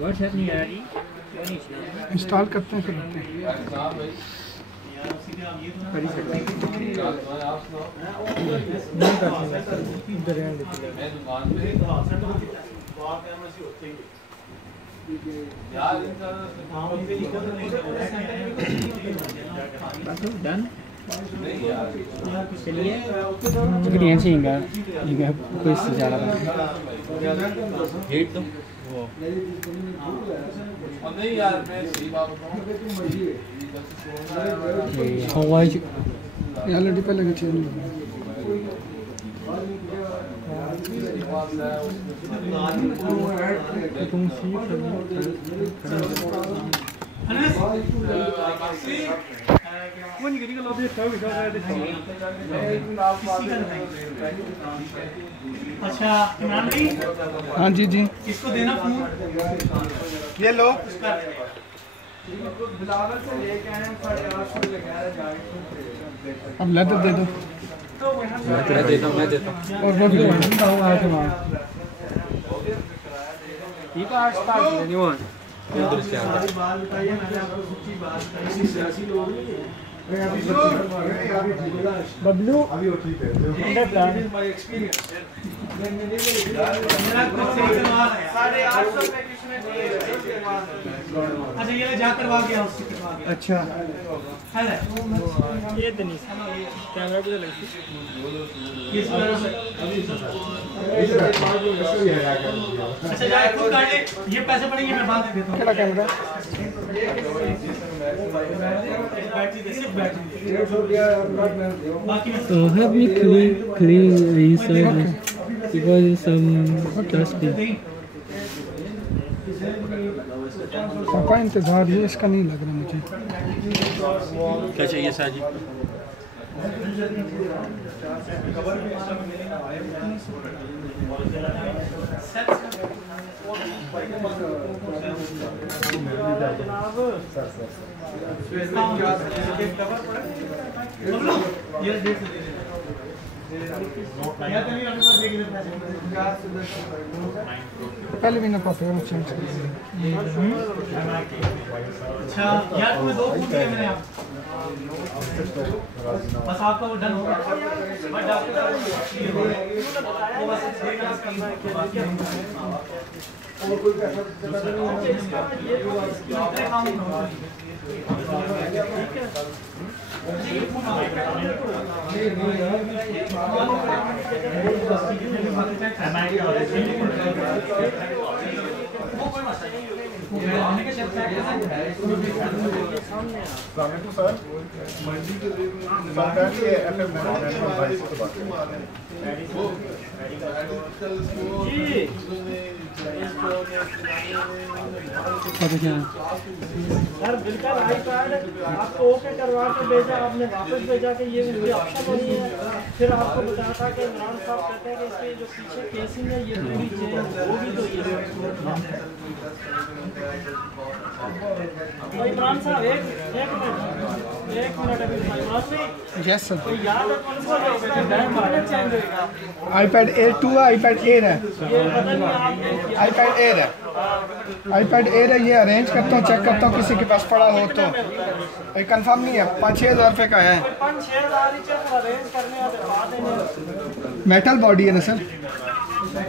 WhatsApp नहीं आया जी, install करते हैं फिर रखते हैं। कर ही सकते हैं। नहीं कर सकते इधर रहने देते हैं। डन चलिए चिकन चाहिएगा ये कोई सजा रहा हेट तो वो नहीं यार मैं सही बात बताऊं हवाई ऑलरेडी पहले के चेंज तुम सी अच्छा इमरान भाई, हाँ जी जी इसको देना फोन, ये लो। अब लेदर दे दो। मैं देता हूँ और वो भी ठीक है स्टार्ट एनीवन बबलू अभी वो ठीक है अच्छा ये जा करवा गया उससे करवा गया। अच्छा ये तो नहीं कैमरा भी तो लगती अच्छा जाए खुद काट ले, ये पैसे पड़ेंगे मैं बाद में देता हूँ। क्या camera So have you clean inside because some dusty. पापा इंतजार ये इसका नहीं लग रहा मुझे। क्या चाहिए साजी? पहले भी ना पापा चेंज कर अच्छा यार तुम्हें दो फूट दिए मैंने आप, बस आपका वो डन हो गया। बट आपका वो बस और कोई पैसा सर बिल्कुल आईपैड आपको ओके करवा के भेजा, आपने वापस भेजा कि ये उसकी ऑप्शन नहीं है। फिर आपको बताया था कि इमरान साहब कहते हैं कि इसके जो पीछे केसिंग है ये पूरी चेंज होगी तो ये इमरान साहब एक मिनट अभी इमरान भाई। Yes sir. तो याद है कौन सा चेंज होगा? iPad Air 2 है, iPad Air है, ये पता नहीं आपने iPad Air है, iPad Air है। ये अरेंज करता हूँ, चेक करता हूँ किसी के पास पड़ा हो तो। ये कंफर्म नहीं है, 5-6 हज़ार रुपये का है। 5-6 हज़ार अरेंज करने मेटल बॉडी है ना सर?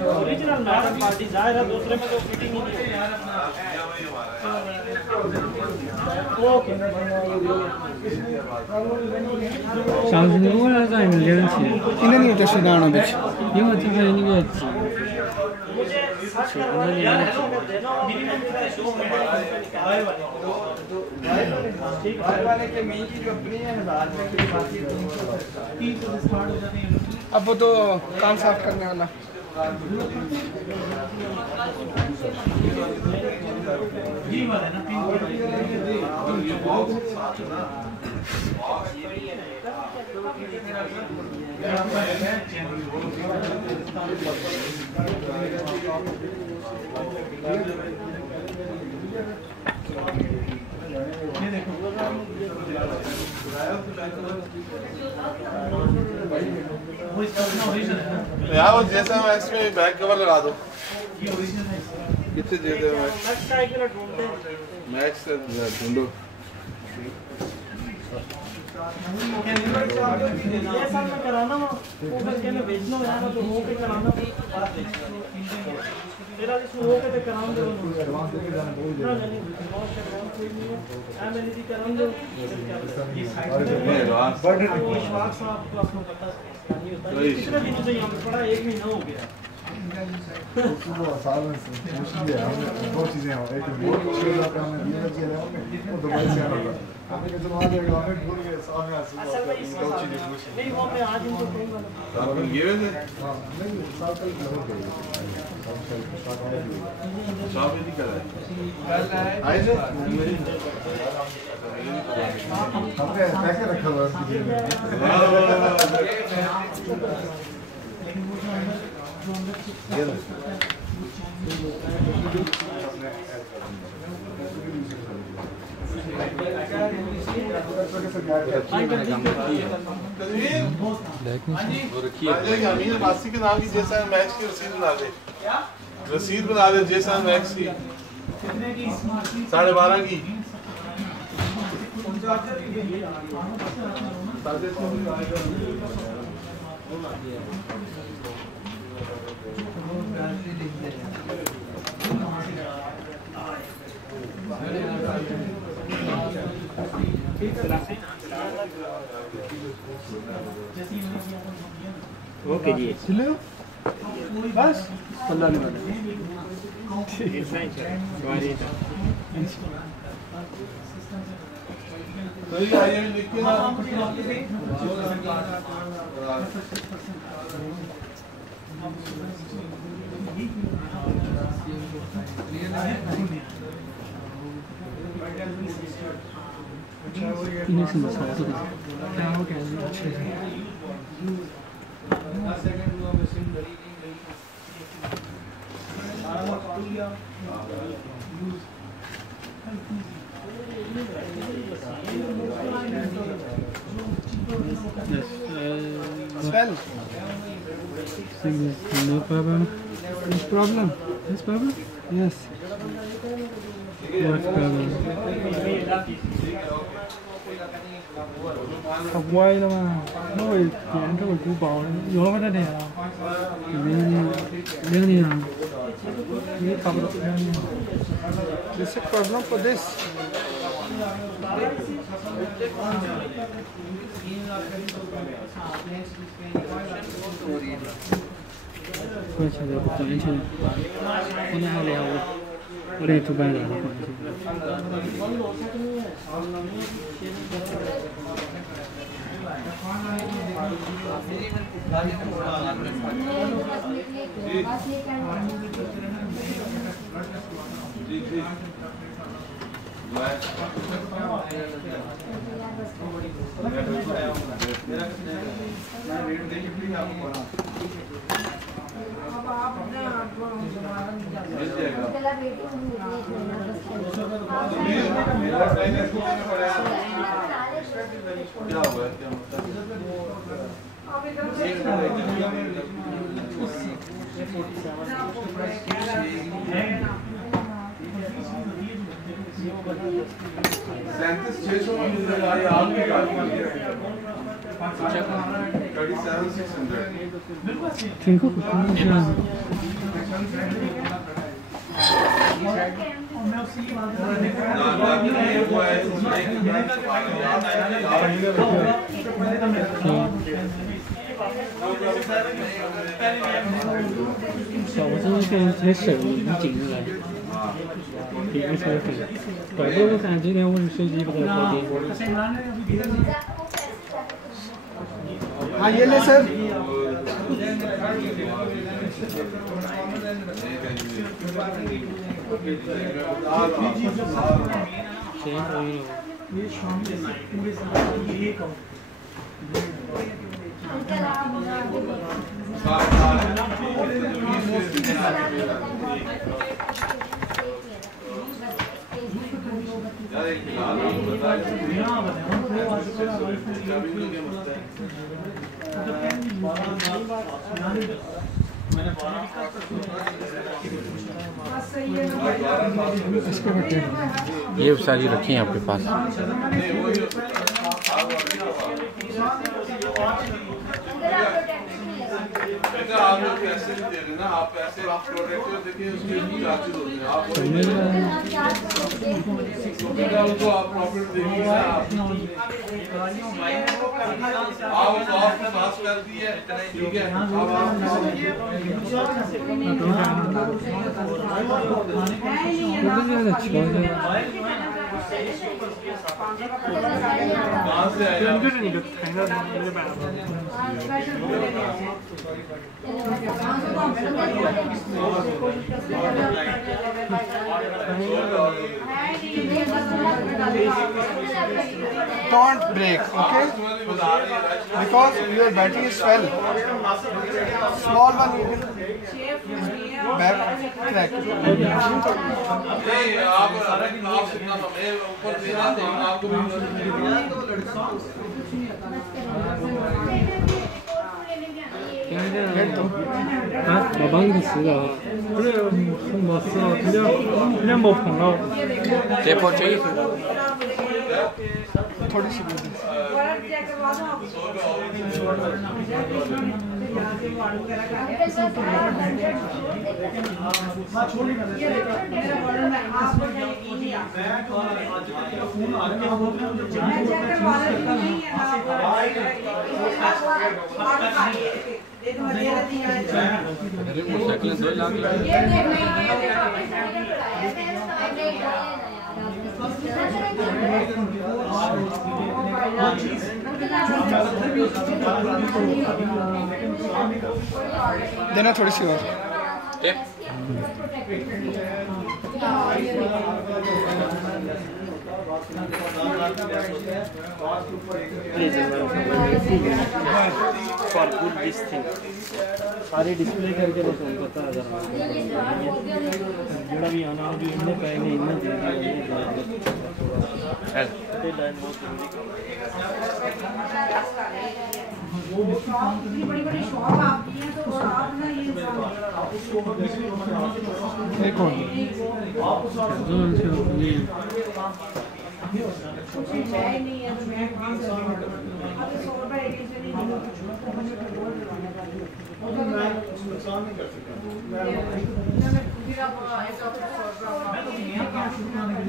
ओरिजिनल मेटल बॉडी जाहिर है, दूसरे में तो फिटिंग ही नहीं है। Okay Şarjını bu arada aynı gelsin. इन्हें नहीं होता सीधाना बीच। ये मतलब है नहीं अच्छी. मुझे सर्च करवा देना मिनिमम शो ठीक है वाले के मेन की जो अपनी है 1000 में की बाकी 300 स्टार्ट हो जाते हैं। अब वो तो कान साफ करने वाला। ये वाला है ना यार वो जैसा मैं इसमें बैक कवर लगा दो। ये ओरिजिनल है। ये से दे दो मैक्स का एक मिनट ढूंढते हैं मैक्स से ढूंढो ये सब में कराना वो करके मैं भेजना हो जाएगा तो वो पे कराना तेरा इसमें वो पे कराऊं दो एडवांस देके जाना बहुत ना नहीं बहुत एडवांस कोई नहीं है मैंने दी कराऊं दो एडवांस विश्वास साहब को आपको पता नहीं होता है कितने दिन से यहाँ पे पड़ा 1 महीना हो गया वो साल में मुश्किल है हमें दो चीजें हैं एक बहुत मुश्किल है कि हमें दिया किया है हमें वो दुबई से आना था हमें कैसे वहां जाएगा हमें भूल गए सामने असल में इस दो चीजें नहीं वो मैं आज इनको कहूंगा अपन गिरे थे हां नहीं साल तक हो गए शॉप ही कर रहा है आए थे हमने पैसे रखा हुआ है ये लो अमीर वासी के नाम की जैसा मैक्स की रसीद बना दे रसीद बना दे जैसा मैक्स की 12.5 की ओके जी चलो बस अल्लाह ने वाला तो ये आइए लिख के ना इन्हें से मसाला तो क्या हो गया अच्छे से Swell. No problem. This problem? This problem? Yes. What problem? Học quay đâu mà. Nó bị chuyển cái cú bò vô cái đây nè. Đây nè. ये problem. This is problem for this. कुछ है तो tension होने वाले हैं और ये तो बैठ रहा है क्या हुआ है क्या ठीक हो我真的现在才省一紧着来，点个车费，怪不得我看今天我的手机不在旁边。हाँ ये ले सर ये शाम में पूरे साल ये एक मैंने इसके बटे ये सारी रखी हैं आपके पास। आप लोग पैसे नहीं दे रहे ना, आप पैसे आप प्रोडक्ट देखिए उसके चार्जेस होते हैं, आप उनको आप प्रॉफिट देखिए ना, आप कॉस्ट पास कर दी है, ठीक है। कहाँ से आएगा? Don't break, okay? Because your battery is swell. Small one you will back crack. नहीं, आप सिर्फ हमें ऊपर देना तो हम आपको भी 마방기스가 그래요. 뭐 써. 그냥 뭐 방어. टेप और चाहिए। थोड़ी सी देना थोड़ी सी और tape for good this thing सारी डिस्प्ले करके तो फोन करता है जरा भी आना जो इनने पहले इनने दे बड़ी शॉप आपकी है तो आप ना ये देखो नहीं है तो मैं 500 रुपए एक से नहीं नुकसान नहीं कर सकता।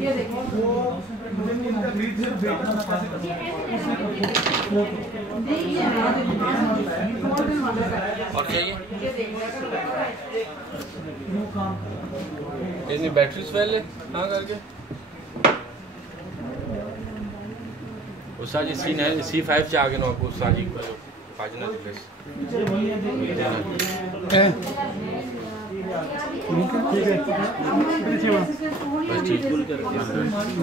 ये देखो और चाहिए। इतनी बैटरी स्वेल है हाँ करके उसा जी C5 से आगे ना आपको उसा जी को पाजना दिखेस ठीक है। बस ठीक